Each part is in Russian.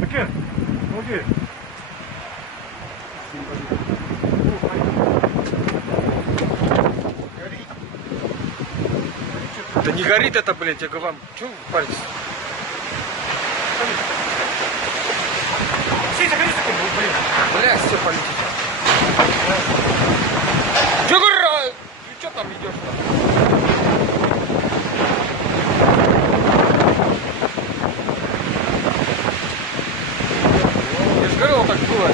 Таке, молоді. Да не горит это, блядь, я говорю вам. Чего вы паритесь? Все, заходи, блин. Блядь, все полетит. Чего говорю? Ты что там идешь-то? Я же говорил, вот так было.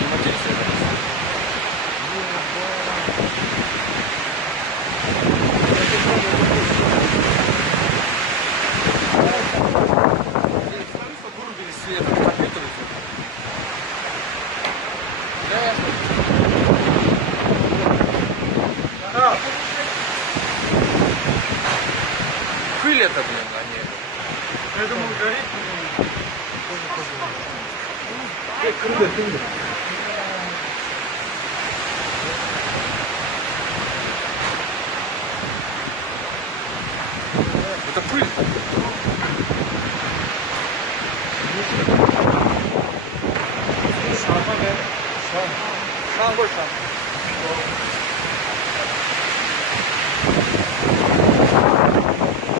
Не матерись, я зараз. Вырубили свет, компьютер. Да. Пыль это, блин, а не... Я думаю, горит. Это пыль. Шам больше.